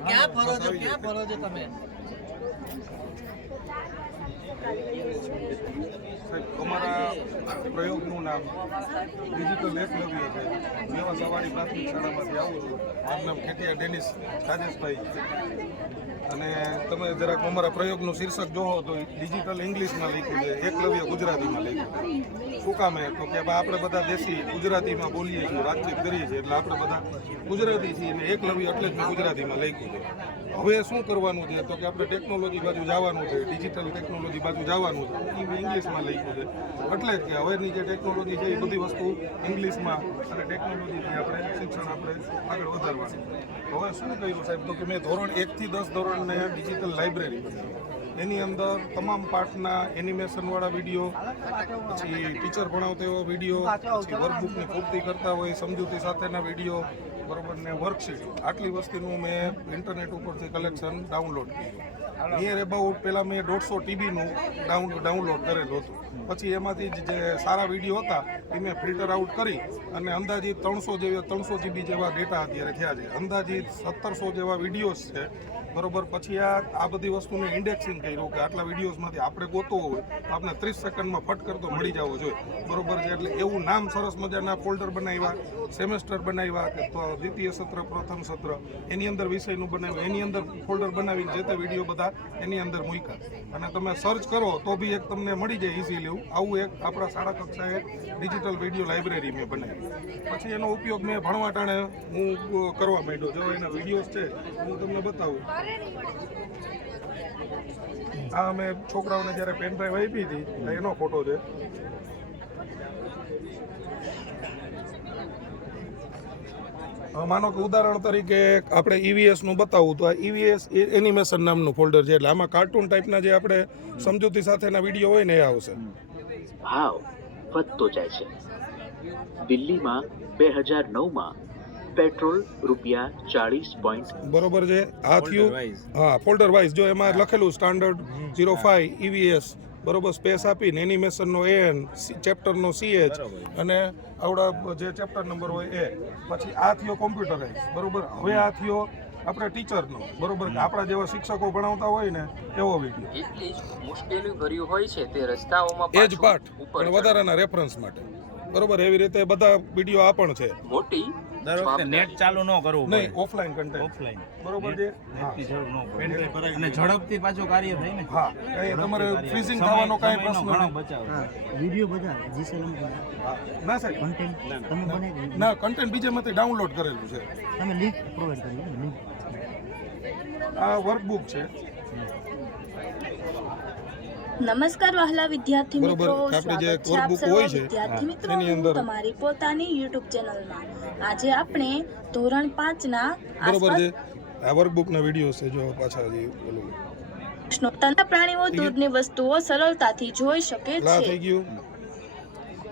ક્યાં ફરો છો? ક્યાં ફરો છો તમે? સાહેબ, અમારા પ્રયોગનું નામ ડિજિટલ એકલવ્ય છે. જેવા સવારી પ્રાથમિક શાળામાંથી આવું છું. મારું નામ ખેટિયા ડેનિસ રાજેશભાઈ. અને તમે જરાક અમારા પ્રયોગનું શીર્ષક જોવો તો ડિજિટલ ઇંગ્લિશમાં લખ્યું છે, એકલવ્ય ગુજરાતીમાં લખ્યું. શું કામ તો કે આપણે બધા દેશી ગુજરાતીમાં બોલીએ છીએ, વાતચીત કરીએ છીએ, એટલે આપણે બધા ગુજરાતી છીએ અને એકલવ્ય એટલે જ ગુજરાતીમાં લખ્યું છે. હવે શું કરવાનું છે? તો કે આપણે ટેકનોલોજી બાજુ જવાનું છે ડિજિટલ ટેકનોલોજી બાજુ જવાનું છે એ ઇંગ્લિશમાં લખ્યું છે. એટલે જ કે હવેની જે ટેકનોલોજી છે એ બધી વસ્તુ ઇંગ્લિશમાં અને ટેકનોલોજીથી આપણે શિક્ષણ આપણે આગળ વધારવાનું. હવે શું કહ્યું સાહેબ? તો કે મેં ધોરણ એકથી દસ ધોરણને ડિજિટલ લાઇબ્રેરી એની અંદર તમામ પાઠના એનિમેશનવાળા વીડિયો પછી ટીચર ભણાવતા એવો વીડિયો પછી વર્કબુકની પૂર્તિ કરતા હોય સમજૂતી સાથેના વીડિયો બરોબર, ને વર્કશીટ આટલી વસ્તીનું મેં ઇન્ટરનેટ ઉપરથી કલેક્શન ડાઉનલોડ કર્યું. નિયર એબાઉટ પહેલાં મેં દોઢસો ટીબીનું ડાઉન ડાઉનલોડ કરેલું હતું. પછી એમાંથી જ સારા વીડિયો હતા, એ મેં ફિલ્ટર આઉટ કરી અને અંદાજિત ત્રણસો જેવા, ત્રણસો જીબી જેવા ડેટા અત્યારે થયા છે. અંદાજિત સત્તરસો જેવા વિડીયોઝ છે. બરોબર, પછી આ આ બધી વસ્તુને ઇન્ડેક્સિંગ કર્યું કે આટલા વિડીયોઝમાંથી આપણે ગોતવો હોય, તો આપણે ત્રીસ સેકન્ડમાં ફટ કરતો મળી જવો જોઈએ. બરોબર છે, એટલે એવું નામ સરસ મજાના ફોલ્ડર બનાવ્યા સેમેસ્ટર બનાવ્યા કે દ્વિતીય સત્ર, પ્રથમ સત્ર, એની અંદર વિષયનું બનાવ્યું, એની અંદર ફોલ્ડર બનાવીને જે તે વીડિયો બધા એની અંદર મૂક્યા. અને તમે સર્ચ કરો તો બી એક તમને મળી જાય ઇઝીલી આવું એક આપણા શાળા કક્ષાએ ડિજિટલ વીડિયો લાઇબ્રેરી મેં બનાવી. પછી એનો ઉપયોગ મેં ભણવા ટાણે હું કરવા માંડ્યો. જો એના વિડીયોઝ છે, હું તમને બતાવું. આ અમે છોકરાઓને જ્યારે પેન ડ્રાઈવ આપી હતી એનો ફોટો છે. માનો કે ઉદાહરણ તરીકે આપણે ઈવીએસનું બતાવું તો આ ઈવીએસ એનિમેશન નામનું ફોલ્ડર છે એટલે આમાં કાર્ટૂન ટાઈપના જે આપણે સમજૂતી સાથેના વીડિયો હોય ને એ આવશે. ભાવ વધતો જાય છે. દિલ્હીમાં બે હજાર નવમાં પેટ્રોલ રૂપિયા ચાલીસ પોઈન્ટ બરોબર છે? આ થયું? હા ફોલ્ડર વાઇઝ જો એમાં લખેલું સ્ટાન્ડર્ડ ઝીરો ફાઈવ ઈવીએસ બરોબર સ્પેસ આપીને એનિમેશનનો એન ચેપ્ટરનો સીએચ અને આવડા જે ચેપ્ટર નંબર હોય એ. પછી આ થયો કોમ્પ્યુટરાઇઝ બરોબર? હવે આ થયો આપણે ટીચરનો બરોબર? કે આપણા જેવા શિક્ષકો ભણાવતા હોય ને એવો વીડિયો એટલી જ મુશ્કેલી ભર્યું હોય છે તે રસ્તાઓમાં એ જ પાઠ પણ વધારાના રેફરન્સ માટે. બરોબર? એવી રીતે બધા વીડિયો આ પણ છે. મોટી દર વખતે નેટ ચાલુ ન કરવું નહીં ઓફલાઈન કન્ટેન્ટ ઓફલાઈન બરોબર છે? નેટની જરૂર ન પડે. અને ઝડપથી પાછું કાર્ય થાય ને. હા. તમારે ફ્રીઝિંગ થવાનો કાંઈ પ્રશ્ન ઘણો બચાવ વિડિયો બધા જીસેલમ ના સાહેબ. કન્ટેન્ટ તમે બનાવી ના કન્ટેન્ટ બીજામાંથી ડાઉનલોડ કરેલું છે. તમે લિંક પ્રોવાઈડ કરી આ વર્કબુક છે. નમસ્કાર વહાલા વિદ્યાર્થી મિત્રો સ્વાગત છે આપ સર્વ વિદ્યાર્થી મિત્રો હું તમારી પોતાની યુટ્યુબ ચેનલમાં. આજે આપણે ધોરણ પાંચના બરોબર છે. આસપાસ આ વર્કબુકના વિડિયો છે જો પાછા જે બોલું પ્રાણીઓ દૂધની વસ્તુઓ સરળતાથી જોઈ શકે છે. થઈ ગયું.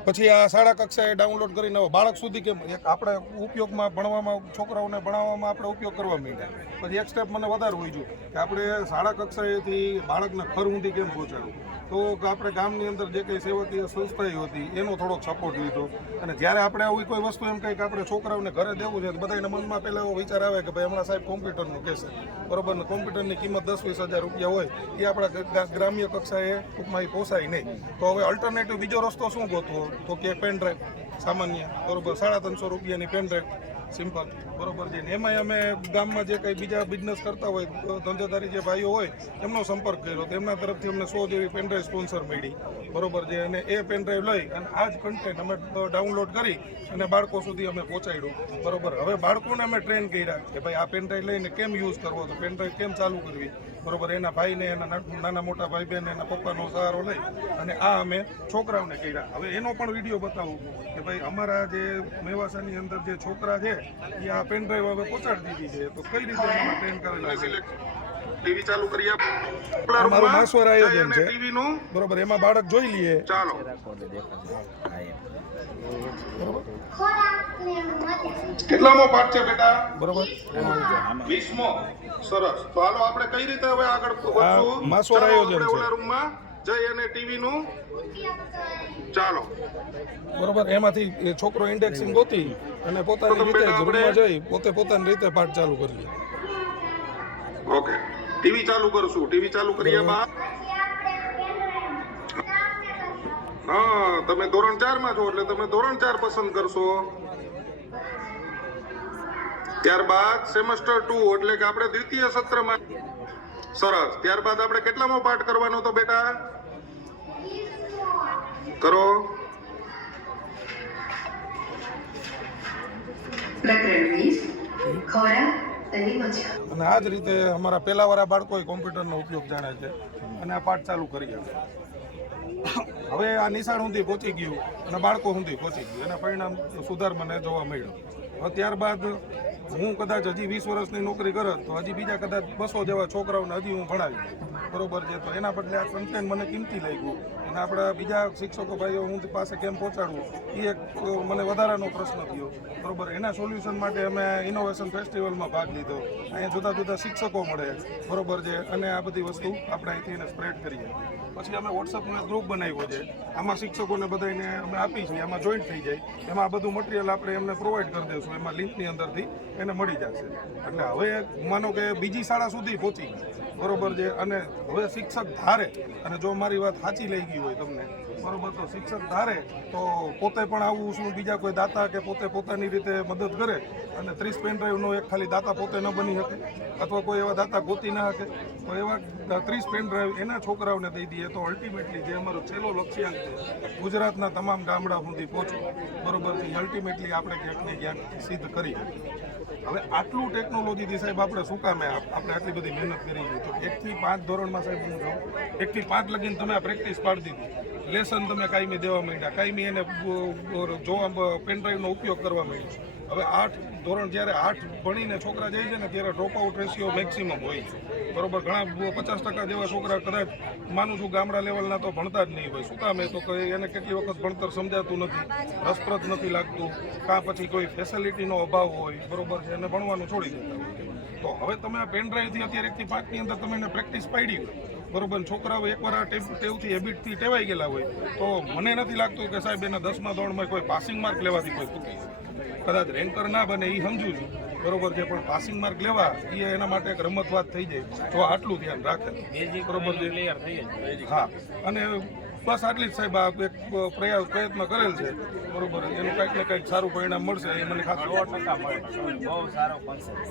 પછી આ શાળા કક્ષાએ ડાઉનલોડ કરીને બાળક સુધી કેમ? એક આપણે ઉપયોગમાં ભણવામાં, છોકરાઓને ભણાવવામાં આપણે ઉપયોગ કરવા માંડ્યા. પછી એક સ્ટેપ મને વધારે હોય છે કે આપણે શાળા કક્ષાએથી બાળકને ઘર સુધી કેમ પહોંચાડવું? તો આપણે ગામની અંદર જે કંઈ સેવાકીય સંસ્થાઓ હતી, એનો થોડોક સપોર્ટ લીધો. અને જ્યારે આપણે આવી કોઈ વસ્તુ એમ કંઈક આપણે છોકરાઓને ઘરે દેવું છે, તો બધાના મનમાં પહેલાં એવો વિચાર આવે કે ભાઈ હમણાં સાહેબ કોમ્પ્યુટરનું કહેશે. બરોબર ને? કોમ્પ્યુટરની કિંમત દસ વીસ હજાર રૂપિયા હોય, એ આપણા ગ્રામ્ય કક્ષાએ ટૂંકમાં એ પોસાય નહીં. તો હવે અલ્ટરનેટિવ બીજો રસ્તો શું ગોતવો? તો કે પેન ડ્રાઈવ સામાન્ય, બરોબર? સાડા ત્રણસો રૂપિયાની પેન ડ્રાઈવ સિમ્પલ. બરોબર છે. એમાંય અમે ગામમાં જે કંઈ બીજા બિઝનેસ કરતા હોય, ધંધેદારી જે ભાઈઓ હોય, એમનો સંપર્ક કર્યો. તો એમના તરફથી અમને સો જેવી પેનડ્રાઈવ સ્પોન્સર મળી. બરોબર છે. અને એ પેનડ્રાઈવ લઈ અને આ જ કન્ટેન્ટ અમે ડાઉનલોડ કરી અને બાળકો સુધી અમે પહોંચાડ્યું. બરોબર. હવે બાળકોને અમે ટ્રેન કર્યા કે ભાઈ આ પેનડ્રાઈવ લઈને કેમ યુઝ કરવો? તો પેનડ્રાઈવ કેમ ચાલુ કરવી? બરોબર. એના ભાઈને, એના નાના મોટા ભાઈ બહેન એના પપ્પાનો સહારો લઈ અને આ અમે છોકરાઓને કર્યા. હવે એનો પણ વીડિયો બતાવું કે ભાઈ અમારા જે મેવાસાની અંદર જે છોકરા છે, એ આ પેન ડ્રાઈવ હવે પહોંચાડી દીધી છે. તો કઈ રીતે ટ્રેન કરેલા છે? ટીવી ચાલુ કરી અમારું માસવર આયોજન છે ટીવી નું બરોબર એમાં બાળક જોઈ લઈએ ચાલો. કેટલામો પાઠ છે બેટા? બરોબર. વીસમો. સરસ. તો હાલો આપણે કઈ રીતે હવે આગળ વધશું? માસવર આયોજન છે રૂમમાં જઈ અને ટીવી નું ચાલો. બરોબર એમાંથી છોકરો ઇન્ડેક્સિંગ ગોતી અને પોતાની રીતે રૂમમાં જઈ પોતે પોતાની રીતે પાઠ ચાલુ કરી લે. ઓકે. ટીવી ચાલુ કરશું ટીવી ચાલુ કર્યા બાદ હા તમે ધોરણ ચારમાં છો એટલે તમે ધોરણ ચાર પસંદ કરશો. ત્યારબાદ સેમેસ્ટર ટુ એટલે કે આપણે દ્વિતીય સત્રમાં. સરસ. ત્યારબાદ આપણે કેટલામો પાઠ કરવાનો તો બેટા? કરો. પ્રકરણ વીસ ખોરાક અને આ જ રીતે અમારા પહેલાવાળા બાળકોએ કોમ્પ્યુટરનો ઉપયોગ જાણે છે અને આ પાઠ ચાલુ કરી છે હવે આ નિશાળ સુધી પહોંચી ગયું અને બાળકો સુધી પહોંચી ગયું. એના પરિણામ સુધાર મને જોવા મળ્યો. ત્યારબાદ હું કદાચ હજી વીસ વર્ષની નોકરી કરત તો હજી બીજા કદાચ બસો જેવા છોકરાઓને હજી હું ભણાવી બરોબર છે. તો એના બદલે આ કન્ટેન્ટ મને કિંમતી લાગ્યું. અને આપણા બીજા શિક્ષકો ભાઈઓ હું પાસે કેમ પહોંચાડવું એ એક મને વધારાનો પ્રશ્ન થયો. બરોબર, એના સોલ્યુશન માટે અમે ઇનોવેશન ફેસ્ટિવલમાં ભાગ લીધો. અહીંયા જુદા જુદા શિક્ષકો મળે. બરોબર છે. અને આ બધી વસ્તુ આપણે અહીંથી એને સ્પ્રેડ કરીએ. પછી અમે વોટ્સઅપનો એક ગ્રુપ બનાવ્યો છે. આમાં શિક્ષકોને બધાને અમે આપી છીએ. આમાં જોઈન્ટ થઈ જાય. એમાં આ બધું મટીરિયલ આપણે એમને પ્રોવાઈડ કરી દઈશું. એમાં લિંકની અંદરથી એને મળી જશે. એટલે હવે માનો કે બીજી શાળા સુધી પહોંચી ગઈ. બરોબર છે. અને હવે શિક્ષક ધારે, અને જો મારી વાત સાચી લઈ ગઈ હોય તમને, બરોબર તો શિક્ષક ધારે તો પોતે પણ આવું શું બીજા કોઈ દાતા કે પોતે પોતાની રીતે મદદ કરે અને ત્રીસ પેન ડ્રાઈવનો એક ખાલી દાતા પોતે ન બની શકે? અથવા કોઈ એવા દાતા ગોતી ન શકે? તો એવા ત્રીસ પેન ડ્રાઈવ એના છોકરાઓને દઈ દઈએ તો અલ્ટિમેટલી જે અમારો છેલ્લો લક્ષ્યાંક છે, ગુજરાતના તમામ ગામડા સુધી પહોંચવું બરોબર છે. અલ્ટિમેટલી આપણે ક્યાંક ને ક્યાંક સિદ્ધ કરી શકીએ. હવે આટલું ટેકનોલોજીથી સાહેબ આપણે શું કામે આપણે આટલી બધી મહેનત કરી છે. તો એકથી પાંચ ધોરણમાં સાહેબ હું જાઉં. એકથી પાંચ લગીને તમે આ પ્રેક્ટિસ પાડી દીધી. લેસન તમે કાયમી દેવા માંડ્યા. કાયમી એને જોવા પેનડ્રાઈવનો ઉપયોગ કરવા માંડ્યા. હવે આઠ, ધોરણ જ્યારે આઠ ભણીને છોકરા જાય છે ને ત્યારે ડ્રોપ આઉટ રેશિયો મેક્સિમમ હોય છે. બરોબર, ઘણા પચાસ ટકા જેવા છોકરા કદાચ માનું છું ગામડા લેવલના તો ભણતા જ નહીં હોય. શું કામ એ તો એને કેટલી વખત ભણતર સમજાતું નથી, રસપ્રદ નથી લાગતું. કાં પછી કોઈ ફેસિલિટીનો અભાવ હોય, બરોબર છે એને ભણવાનું છોડી દેતા હોય. તો હવે તમે આ પેન ડ્રાઈવથી અત્યારે એકથી પાંચની અંદર તમે એને પ્રેક્ટિસ પાડી હોય બરોબર? છોકરાઓ એકવાર આ ટેવ ટેવથી હેબિટથી ટેવાઈ ગયેલા હોય તો મને નથી લાગતું કે સાહેબ એના દસમા ધોરણમાં કોઈ પાસિંગ માર્ક લેવાથી કોઈ ચૂકી કદાચ રેન્કર ના બને એ સમજુ છું બરોબર છે પણ પાસિંગ માર્ક લેવા એ એના માટે એક રમતવાદ થઈ જાય. તો આટલું ધ્યાન રાખે. બરોબર છે? હા. અને બસ આટલી જ સાહેબ આ એક પ્રયાસ પ્રયત્ન કરેલ છે. બરોબર એનું કંઈક ને કંઈક સારું પરિણામ મળશે એ મને ખાતરી સો ટકા મળે બહુ સારો કોન્સેપ્ટ